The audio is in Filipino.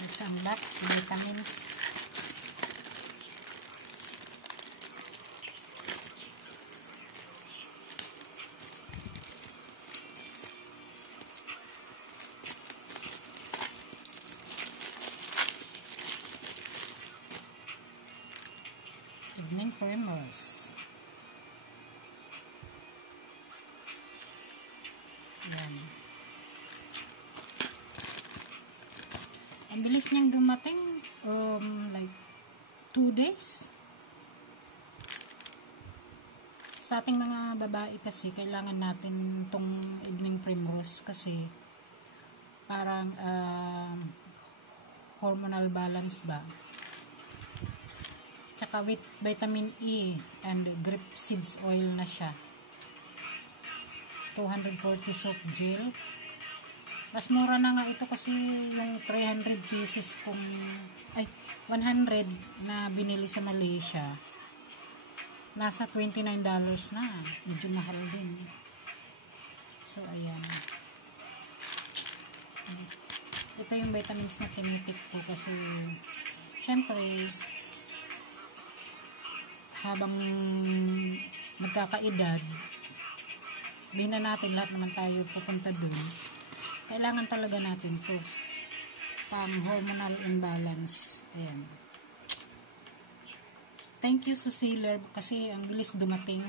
Let's unbox vitamins. Evening Primrose. Yan. Ang bilis niyang dumating. Like 2 days. Sa ating mga babae kasi, kailangan natin tong Evening Primrose kasi parang hormonal balance ba. Tsaka with vitamin E and grape seeds oil na siya. 240 soap gel. Mas mura na nga ito kasi yung 300 pieces kung 100 na binili sa Malaysia. Nasa $29 na. Medyo mahal din. So ayan. Ito yung vitamins na tinitik ko kasi syempre habang nagkakaedad, di na natin lahat naman tayo pupunta dun. Kailangan talaga natin to pang hormonal imbalance. Ayan. Thank you sa sealer kasi ang bilis dumating.